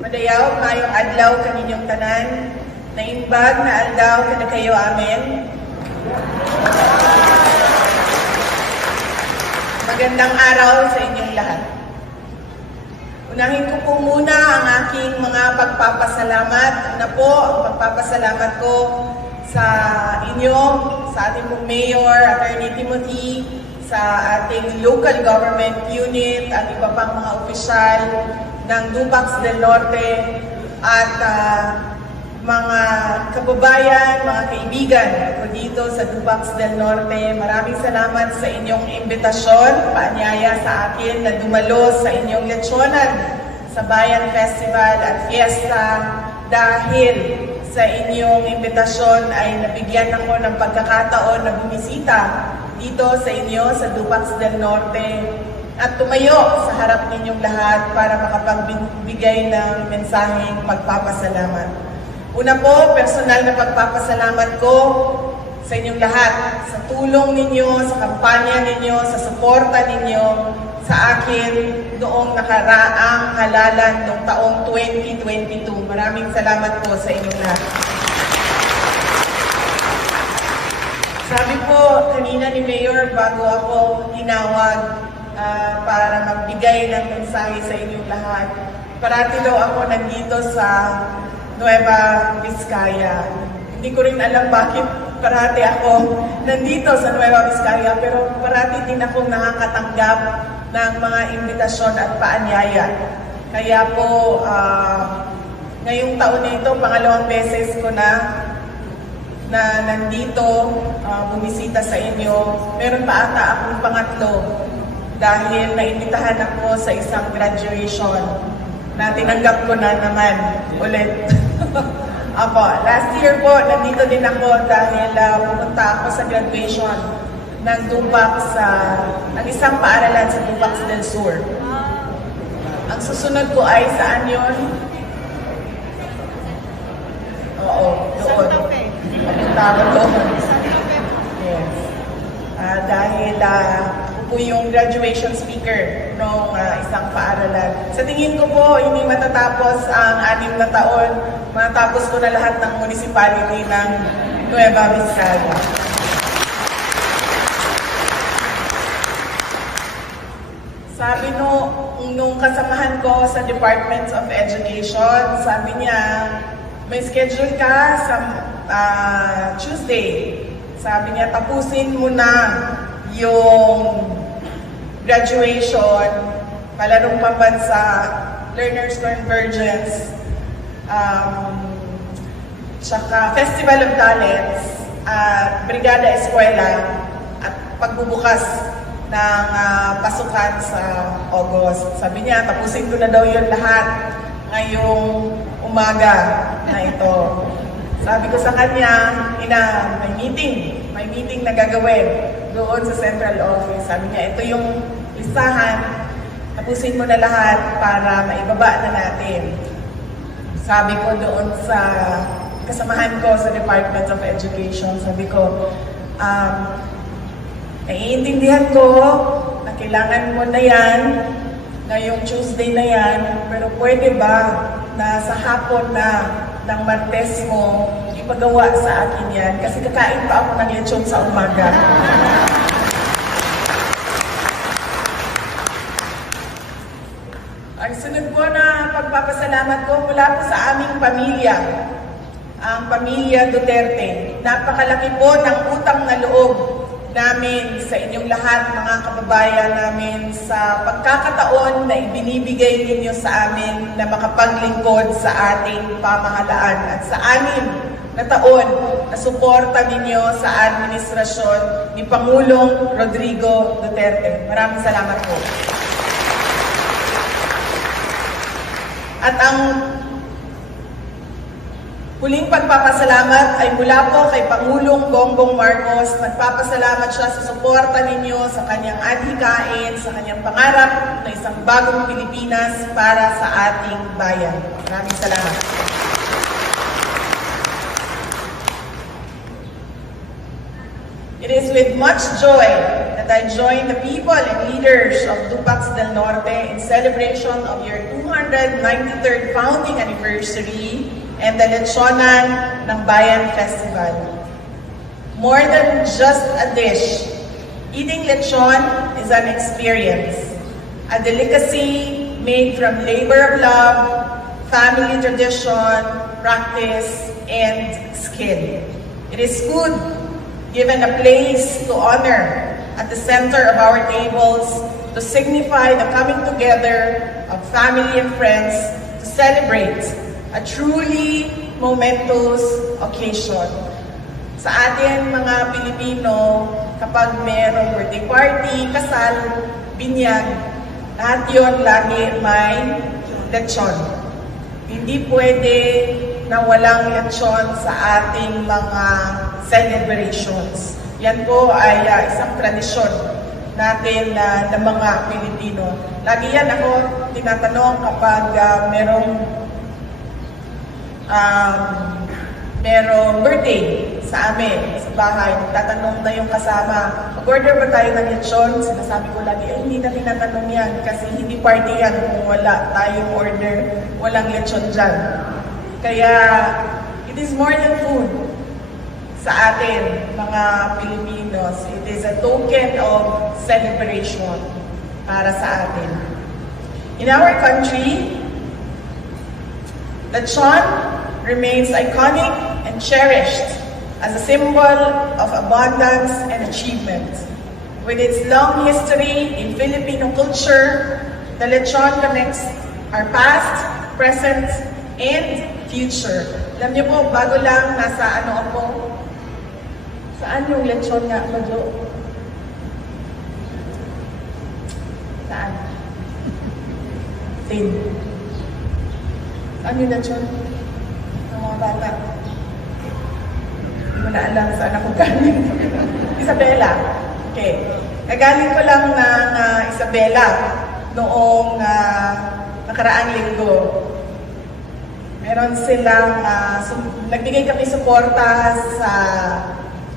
Madayaw, mayong adlaw kaninyong tanan, naimbag na aldaw kada kayo amin. Magandang araw sa inyong lahat. Unahin ko po muna ang aking mga pagpapasalamat. Una po, ang pagpapasalamat ko sa inyo, sa ating pong Mayor, Attorney Timothy, sa ating local government unit at iba pang mga opisyal ng Dupax del Norte at mga kababayan, mga kaibigan ko dito sa Dupax del Norte. Maraming salamat sa inyong imbitasyon, paanyaya sa akin na dumalo sa inyong lechonan sa Bayan Festival at Fiesta. Dahil sa inyong imbitasyon ay nabigyan ako ng pagkakataon na bumisita dito sa inyo sa Dupax del Norte at tumayo sa harap ninyong lahat para makapagbigay ng mensaheng pagpapasalamat. Una po, personal na pagpapasalamat ko sa inyong lahat, sa tulong ninyo, sa kampanya ninyo, sa suporta ninyo sa akin noong nakaraang halalan noong taong 2022. Maraming salamat po sa inyong lahat. Sabi po kanina ni Mayor bago ako tinawag para magbigay ng mensahe sa inyong lahat, parati daw ako nandito sa Nueva Vizcaya. Hindi ko rin alam bakit parati ako nandito sa Nueva Vizcaya, pero parati din akong nakakatanggap ng mga imbitasyon at paanyaya. Kaya po, ngayong taon na ito, pangalawang beses ko na nandito, bumisita sa inyo. Meron pa ata akong pangatlo dahil naimbitahan ako sa isang graduation na tinanggap ko na naman ulit. Apo, last year po, nandito din ako dahil pumunta ako sa graduation ng Dupax ng isang paaralan sa Dupax del Sur. Ang susunod ko ay saan yun? Oo, doon. Pumunta ako doon. Yes. Dahil po yung graduation speaker ng isang paaralan. Sa tingin ko po, hindi matatapos ang 6 na taon. Matatapos ko na lahat ng municipality ng Nueva Vizcaya. Sabi nung kasamahan ko sa Department of Education, sabi niya, may schedule ka sa Tuesday. Sabi niya, tapusin mo na yung graduation, palarong pambansa, Learners Convergence, tsaka Festival of Talents, at Brigada Eskwela, at pagbubukas ng pasukan sa August. Sabi niya, tapusin ko na daw yun lahat ngayong umaga na ito. Sabi ko sa kanya, may meeting na gagawin doon sa central office. Sabi niya, ito yung listahan, tapusin mo na lahat para maibaba na natin. Sabi ko doon sa kasamahan ko sa Department of Education, sabi ko, naiintindihan ko na kailangan mo na yan, ngayong Tuesday na yan, pero pwede ba na sa hapon na ng Martes mo, ipagawa sa akin yan? Kasi kakain pa ako ng lechon sa umaga. Ang sunod po na pagpapasalamat ko mula po sa aming pamilya, ang pamilya Duterte. Napakalaki po ng utang na loob namin sa inyong lahat, mga kababayan namin, sa pagkakataon na ibinibigay ninyo sa amin na makapaglingkod sa ating pamahalaan at sa 6 na taon na suporta ninyo sa administrasyon ni Pangulong Rodrigo Duterte. Maraming salamat po. At ang huling pagpapasalamat ay mula po kay Pangulong Bongbong Marcos. Nagpapasalamat siya sa suporta ninyo sa kanyang adhikain, sa kanyang pangarap na isang bagong Pilipinas para sa ating bayan. Maraming salamat. It is with much joy that I join the people and leaders of Dupax del Norte in celebration of your 293rd founding anniversary and the Lechonan ng Bayan Festival. More than just a dish, eating lechon is an experience, a delicacy made from labor of love, family tradition, practice, and skill. It is food given a place to honor at the center of our tables to signify the coming together of family and friends to celebrate a truly momentous occasion. Sa atin mga Pilipino, kapag mayroong birthday party, kasal, binyag, lahat yun lagi may lechon. Hindi pwede na walang lechon sa ating mga celebrations. Yan po ay isang tradisyon natin ng mga Pilipino. Lagi yan ako tinatanong kapag merong birthday sa amin, sa bahay. Tatanong na yung kasama, mag-order ba tayo ng lechon? Sinasabi ko lagi, hindi na tinatanong yan kasi hindi party yan kung wala tayong order, walang lechon dyan. Kaya, it is more than food sa atin, mga Pilipinos. It is a token of celebration para sa atin. In our country, lechon remains iconic and cherished as a symbol of abundance and achievement. With its long history in Filipino culture, the lechon connects our past, present, and future. Alam niyo po, bago lang nasa ano ako, saan yung lechon nga, Madyo? Saan? Saan? Saan yung lechon? Ang mga bata. Hindi mo na alam saan ako galing. Isabela. Okay. Nagaling ko lang ng Isabela noong nakaraang linggo. Meron silang, nagbigay kami suporta sa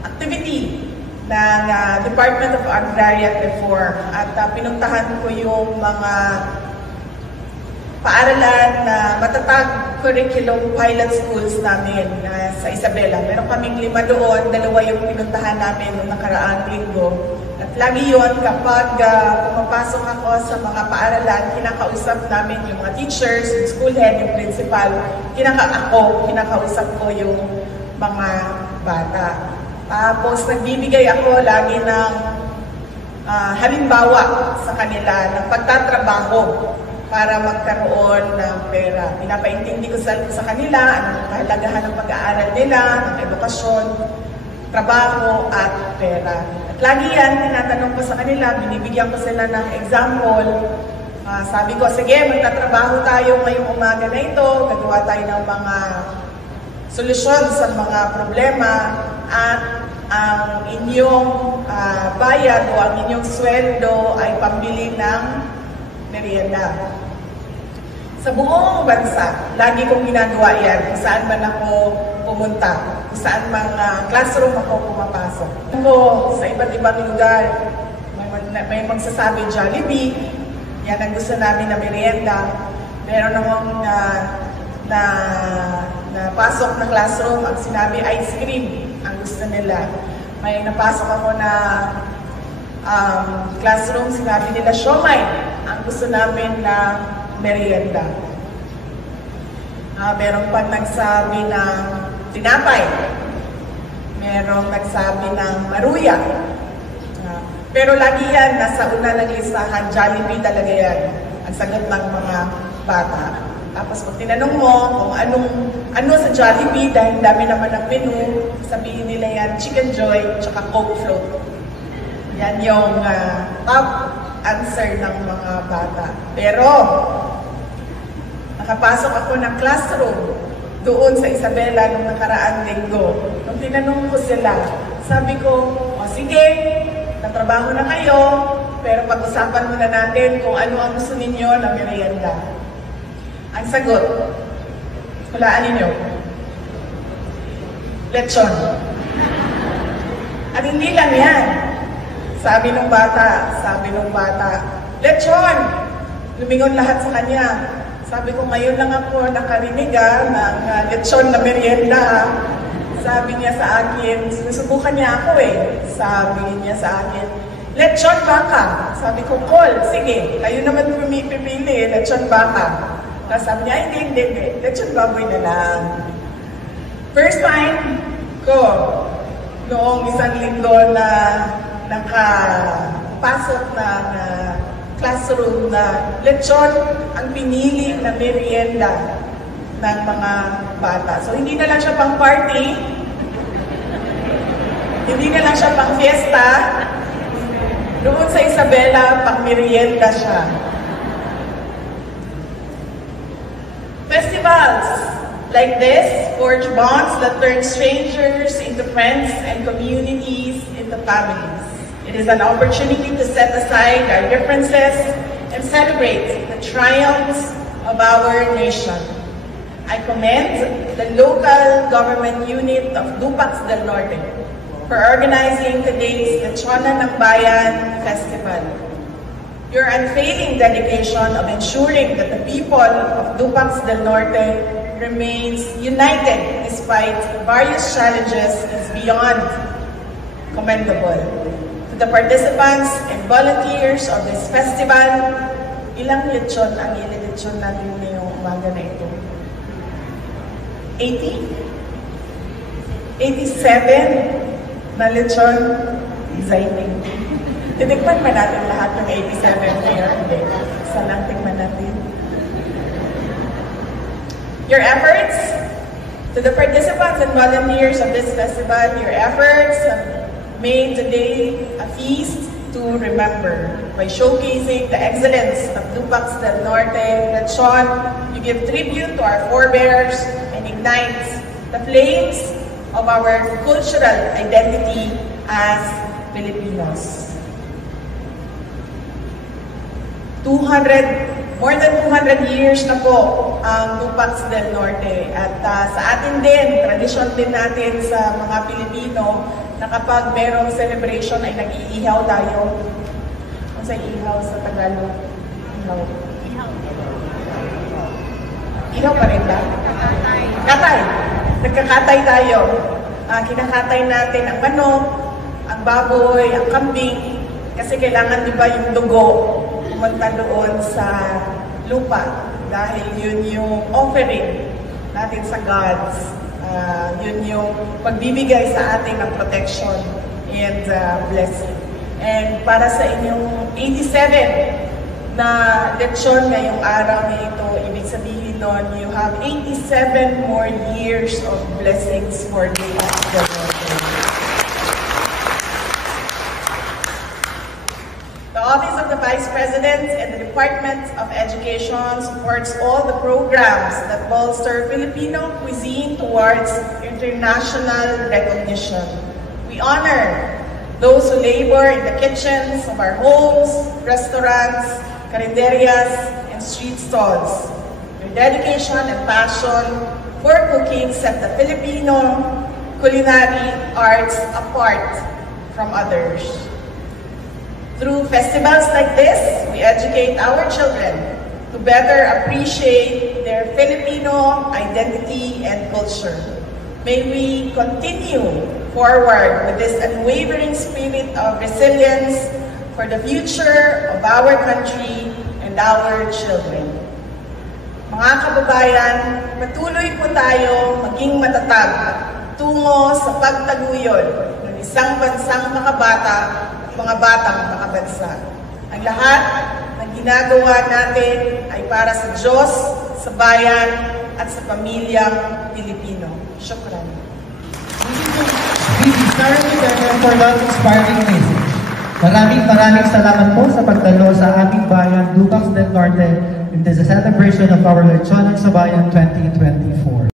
activity ng Department of Agrarian Reform at pinuntahan ko yung mga paaralan na matatag curriculum pilot schools namin sa Isabela. Meron kaming 5 doon, 2 yung pinuntahan namin noong nakaraang linggo. At lagi yun kapag pumapasok ako sa mga paaralan, kinakausap namin yung mga teachers, yung school head, yung principal, kinakausap ko yung mga bata. Tapos nagbibigay ako lagi ng halimbawa sa kanila ng pagtatrabaho para magkaroon ng pera. Pinapaintindi ko sa kanila ang kahalagahan ng pag-aaral nila, ng edukasyon, trabaho at pera. At lagi yan, tinatanong ko sa kanila, binibigyan ko sila ng example. Sabi ko, sige, magtatrabaho tayo ngayong umaga na ito, gagawa tayo ng mga solusyon sa mga problema at ang inyong bayad o ang inyong sweldo ay pambili ng merienda. Sa buong bansa, lagi kong ginagawa yan kung saan man ako pumunta, kung saan mga classroom ako pumapasok. Ako, sa iba't ibang lugar, may magsasabi Jollibee, yan ang gusto namin na merienda. Meron akong napasok na classroom, ang sinabi ice cream ang gusto nila. May napasok ako na classroom, sinabi nila siomai ang gusto namin na merienda. Meron pang nagsabi ng tinapay. Merong nagsabi ng maruya. Pero lagi yan, nasa una ng listahan, Jollibee talaga yan. Ang sagot ng mga bata. Tapos pag tinanong mo kung ano sa Jollibee, dahil dami naman ang menu, sabihin nila yan, Chicken Joy, tsaka Coke Float. Yan yung top answer ng mga bata. Pero, nakapasok ako ng classroom doon sa Isabela nung nakaraang linggo. Nung tinanong ko sila, sabi ko, o sige, natrabaho na kayo, pero pag-usapan muna natin kung ano ang gusto ninyo na merienda. Ang sagot, hulaan ninyo, lechon. At hindi lang yan. Sabi ng bata, lechon! Lumingon lahat sa kanya. Sabi ko, ngayon lang ako nakarinig ng lechon na merienda. Sabi niya sa akin, sinusubukan niya ako Sabi niya sa akin, lechon baka. Sabi ko, Col, sige, kayo naman pipili, lechon baka. Tapos sabi niya, hindi, lechon baboy na lang. First time ko, noong isang linggo na nakapasok ng classroom na lechon ang pinili na merienda ng mga bata. So hindi na lang siya pang party, hindi na lang siya pang fiesta, doon sa Isabela, pang merienda siya. Festivals like this forge bonds that turn strangers into friends and communities into families. It is an opportunity to set aside our differences and celebrate the triumphs of our nation. I commend the local government unit of Dupax del Norte for organizing today's Lechonan ng Bayan Festival. Your unfailing dedication of ensuring that the people of Dupax del Norte remains united despite various challenges is beyond commendable. To the participants and volunteers of this festival, ilang lechon ang ililechon natin ngayong umaga na ito? 80? 87 na lechon? Exciting. Titikman ba natin lahat ng 87 ngayon? Hindi. Isa lang tikman natin. Your efforts, to the participants and volunteers of this festival, your efforts have made today a feast to remember. By showcasing the excellence of Dupax del Norte Lechon, you give tribute to our forebears and ignite the flames of our cultural identity as Filipinos. More than 200 years na po ang Dupax del Norte. At sa atin din, tradisyon din natin sa mga Pilipino na kapag merong celebration ay nag-iihaw tayo. Ano sa ihaw sa Tagalog? Ihaw. Ihaw pa rin ba? Katay. Nagkakatay tayo. Kinakatay natin ang manok, ang baboy, ang kambing. Kasi kailangan di ba yung dugo pumunta doon sa lupa dahil yun yung offering natin sa gods. Yun yung pagbibigay sa atin ng protection and blessing. And para sa inyong 87 na lechon ngayong araw na ito, ibig sabihin nun, you have 87 more years of blessings for Dupax del Norte. The Office of the Vice President and the Department of Education supports all the programs that bolster Filipino cuisine towards international recognition. We honor those who labor in the kitchens of our homes, restaurants, carinderias, and street stalls. Your dedication and passion for cooking set the Filipino culinary arts apart from others. Through festivals like this, we educate our children to better appreciate their Filipino identity and culture. May we continue forward with this unwavering spirit of resilience for the future of our country and our children. Mga kababayan, patuloy po tayo maging matatag tungo sa pagtaguyod ng isang bansang makabata at mga batang makabansa. Ang lahat ng ginagawa natin ay para sa Diyos, sa bayan, at sa pamilyang Pilipino. Shukran. For that inspiring message. Maraming salamat po sa pagdalo sa aming bayan, Dupax del Norte, in the celebration of our Lechonan sa Bayan 2024.